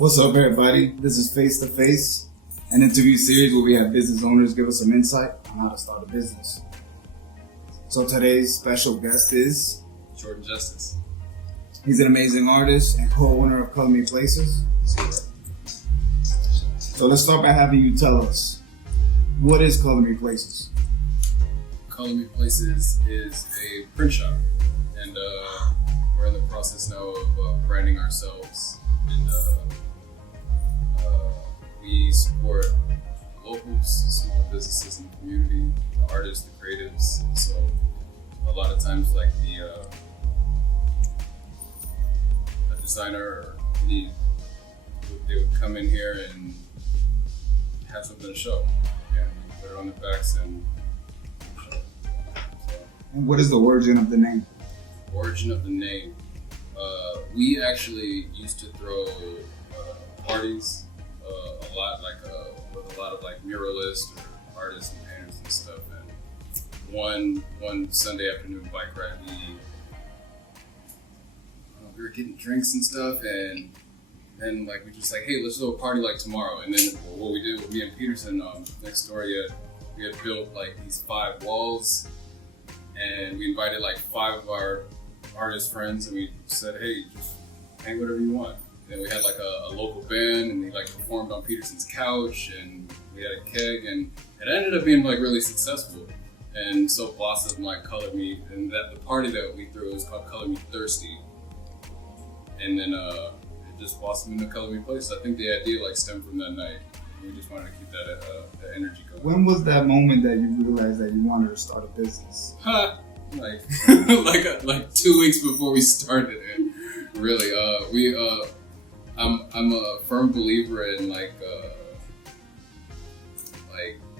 What's up, everybody? This is Face to Face, an interview series where we have business owners give us some insight on how to start a business. So today's special guest is Jordan Justice. He's an amazing artist and co-owner of Color Me Places. So let's start by having you tell us, what is Color Me Places? Color Me Places is a print shop, and we're in the process now of branding ourselves, and we support locals, small businesses in the community, the artists, the creatives. So a lot of times, like a designer or any, they would come in here and have something to show, and we put it on their backs and show. So, And what is the origin of the name? origin of the name. We actually used to throw parties a lot, with a lot of muralists or artists and painters and stuff. And one Sunday afternoon bike ride, we were getting drinks and stuff, and then we just hey, let's do a party tomorrow. And then what we did with me and Peterson next door, we had built these 5 walls, and we invited 5 of our artist friends, and we said, hey, just hang whatever you want. And we had a local band, and we performed on Peterson's couch, and we had a keg, and it ended up being really successful. And so blossomed Color Me, and that the party that we threw was called Color Me Thirsty. And then it just blossomed into Color Me Place. I think the idea stemmed from that night. We just wanted to keep that energy going. When was that moment that you realized that you wanted to start a business? Like 2 weeks before we started it. Really, I'm a firm believer in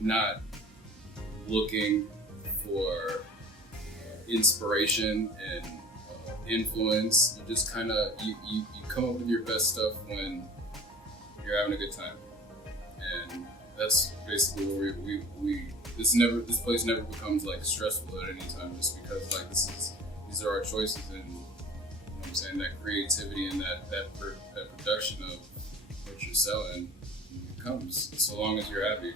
not looking for inspiration and influence. You just kind of you come up with your best stuff when you're having a good time, and that's basically where this place never becomes stressful at any time, just because these are our choices, and you know what I'm saying, that creativity and that production of what you're selling, it comes so long as you're happy.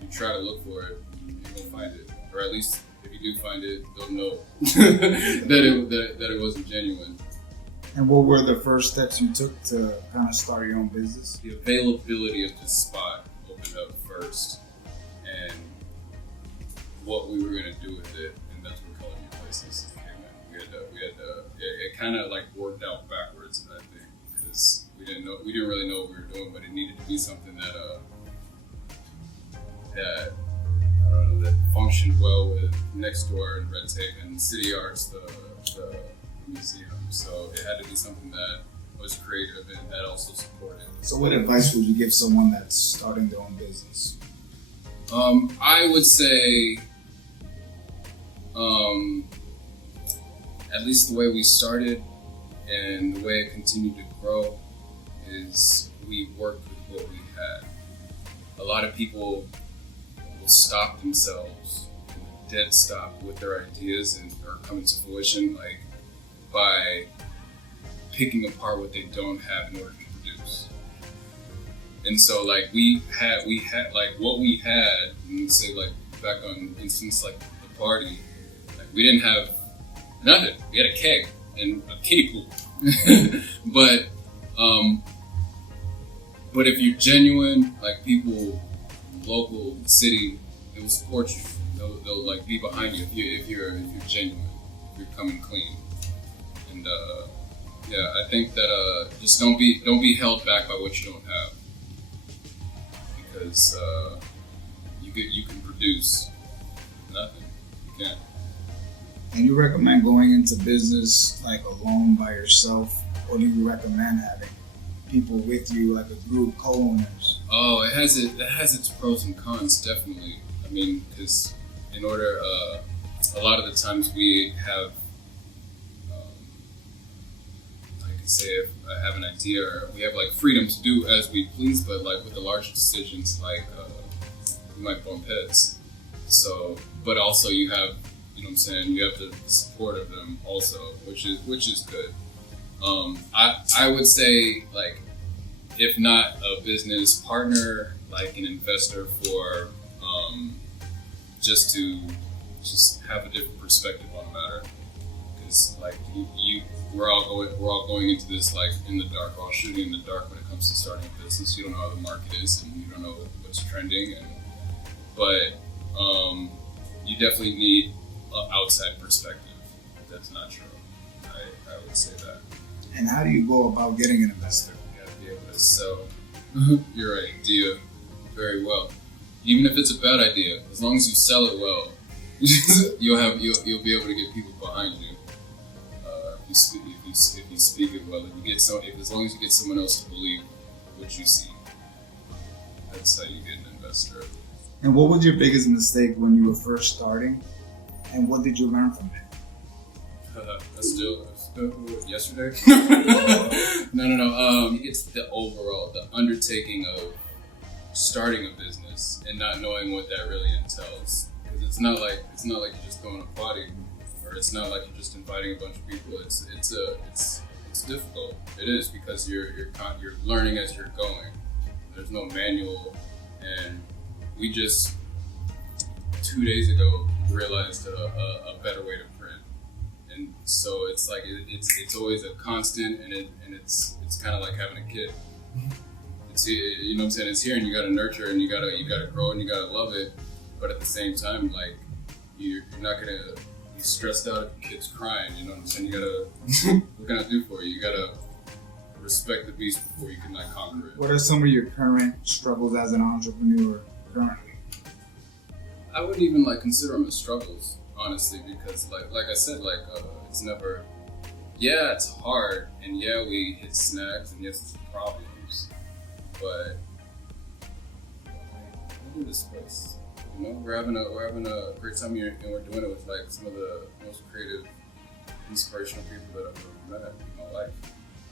You try to look for it, you'll find it, or at least if you do find it, they'll know that it wasn't genuine. And what were the first steps you took to kind of start your own business? The availability of this spot opened up first, and what we were going to do with it, and that's where Color Me Places came in. It kind of worked out backwards, I think, because we didn't really know what we were doing, but it needed to be something that that functioned well with next door and Red Tape and City Arts, the museum. So it had to be something that was creative and that also supported. So what advice would you give someone that's starting their own business? I would say, at least the way we started and the way it continued to grow is we worked with what we had. A lot of people will stop themselves, dead stop with their ideas and are coming to fruition by picking apart what they don't have in order to produce. And so we had what we had, and say back on instance the party, we didn't have nothing. We had a keg and a kiddie pool. But if you're genuine, people, local, city, they will support you. They'll be behind you if you're genuine, if you're coming clean. And I think that just don't be held back by what you don't have, because you can produce nothing. You can't. And you recommend going into business alone by yourself, or do you recommend having people with you, a group co-owners? Oh, it has its pros and cons, definitely. I mean, because in order, a lot of the times we have, say if I have an idea, or we have freedom to do as we please, but with the larger decisions, we might bump heads. So, but also you have, you know what I'm saying, you have the support of them also, which is good. I would say if not a business partner, like an investor for just to have a different perspective on the matter. Because like we're all going into this like in the dark, we're all shooting in the dark when it comes to starting a business. You don't know how the market is, and you don't know what's trending, but you definitely need an outside perspective. That's not true. I would say that. And how do you go about getting an investor? You gotta be able to sell your idea very well. Even if it's a bad idea, as long as you sell it well, you'll be able to get people behind you. If you speak it well, as long as you get someone else to believe what you see, that's how you get an investor. And what was your biggest mistake when you were first starting? And what did you learn from it? Still yesterday? No. It's the undertaking of starting a business and not knowing what that really entails. Because it's not like you're just throwing a party, or it's not like you're just inviting a bunch of people. It's difficult. It is, because you're learning as you're going. There's no manual, and we just 2 days ago realized a better way to print, and so it's like it's always a constant, and it's kind of like having a kid. It's, you know what I'm saying? It's here, and you gotta nurture, and you gotta grow, and you gotta love it, but at the same time, like you're not gonna be stressed out if your kid's crying. You know what I'm saying? You gotta what can I do for you? You gotta respect the beast before you can like conquer it. What are some of your current struggles as an entrepreneur currently? I wouldn't even like consider them as struggles, honestly, because like I said, like it's never. Yeah, it's hard, and yeah, we hit snags, and yes, it's problems, but look at this place. You know, we're having a great time here, and we're doing it with like some of the most creative, inspirational people that I've ever met in my life.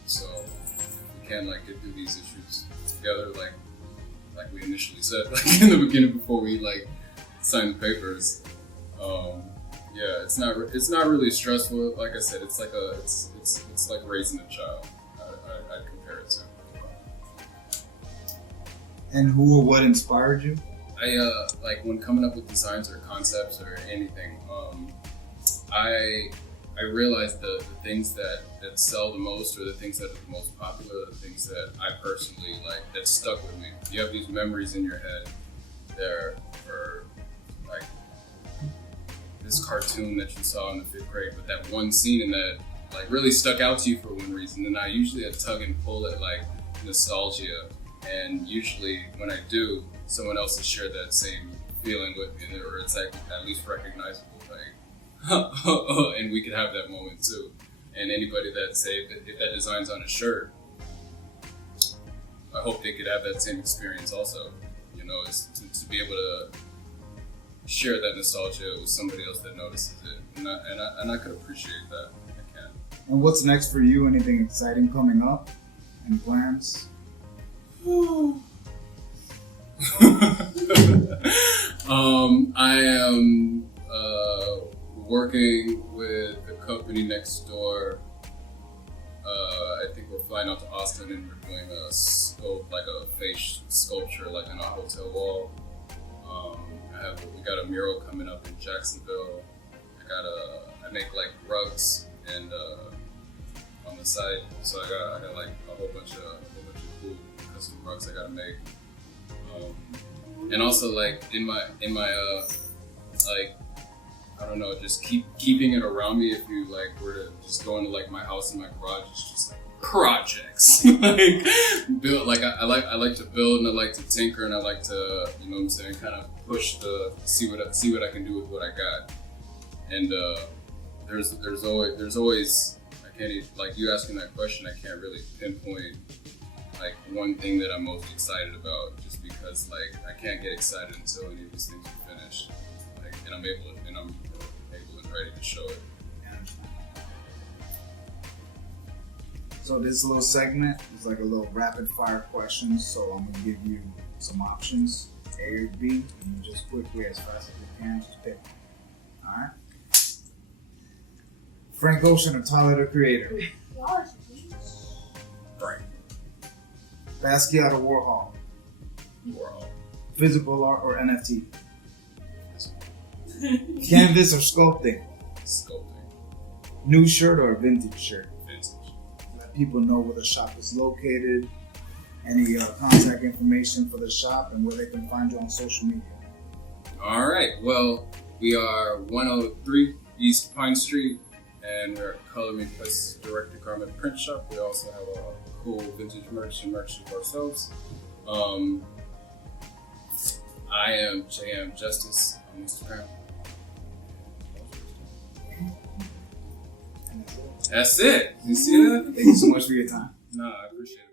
So we can like get through these issues together, like we initially said, like in the beginning before we like signed the papers. Yeah, it's not really stressful. Like I said, it's like it's like raising a child. I'd compare it to. And who or what inspired you? I like when coming up with designs or concepts or anything. I realized the things that sell the most, or the things that are the most popular, are the things that I personally like, that stuck with me. You have these memories in your head there for like this cartoon that you saw in the 5th grade, but that one scene in that like really stuck out to you for one reason. And I usually tug and pull at like nostalgia, and usually when I do, someone else has shared that same feeling with me, or it's like at least recognizable. And we could have that moment too. And anybody that if that design's on a shirt, I hope they could have that same experience also. You know, is to be able to share that nostalgia with somebody else that notices it, and I could appreciate that. I can. And what's next for you? Anything exciting coming up? Any plans? I am working with the company next door. I think we're flying out to Austin, and we're doing a face sculpture, like on a hotel wall. We got a mural coming up in Jacksonville. I make like rugs and on the side, so I got like a whole bunch of cool custom rugs I gotta make. And also like in my like, I don't know, just keeping it around me. If you like were to just go into like my house and my garage, it's just like projects. Like build, like I like to build, and I like to tinker, and I like to, you know what I'm saying, kind of push see what I can do with what I got. And there's always I can't even, like you asking that question, I can't really pinpoint like one thing that I'm most excited about, just because like I can't get excited until any of these things are finished, like, and I'm able and ready to show it. So this little segment is like a little rapid fire questions. So I'm gonna give you some options, A or B, and you just quickly, as fast as you can, just pick. All right. Frank Ocean or Tyler the Creator? Frank. Basquiat or Warhol? Warhol. Physical art or NFT? Canvas or sculpting? Sculpting. New shirt or vintage shirt? Vintage. Let people know where the shop is located, any contact information for the shop, and where they can find you on social media. All right. Well, we are 103 East Pine Street, and we're a Color Me Plus direct garment print shop. We also have a cool vintage merch and merch of ourselves. I am JM Justice on Instagram. And that's it. That's it. You see that? Thank you so much for your time. No, I appreciate it.